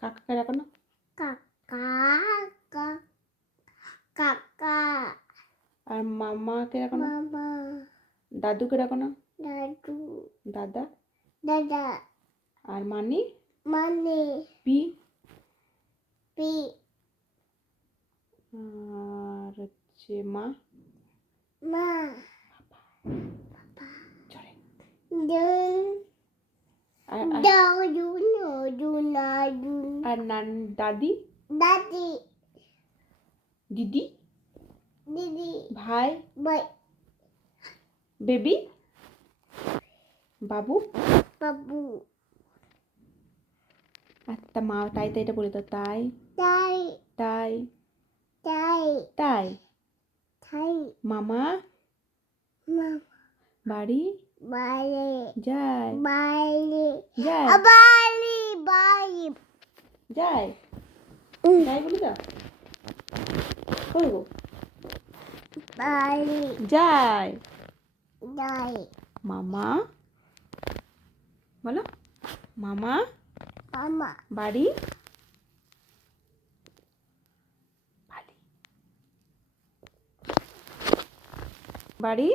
কাকাকে ডাকো না। কাকা আর মামাকে ডাকো না। মামা দাদুকে ডাকো না। দাদু দাদা। দাদা আর মানি। মানে পি। পি আর হচ্ছে মা। মা চলে। দুন আর আর দাদি। দাদি দিদি। দিদি ভাই। ভাই বেবি। বাবু। বাবু আচ্ছা মা তাই তাইটা বলে দাও। তাই তাই তাই তাই তাই। তাই মামা মামা বাড়ি বাইরে যায় বাইরে যায় বাইরে বাইরে যায় যাই বলে দাও। করবো বাইরে যায় যাই মামা বলো। মামা মামা বাড়ি বাড়ি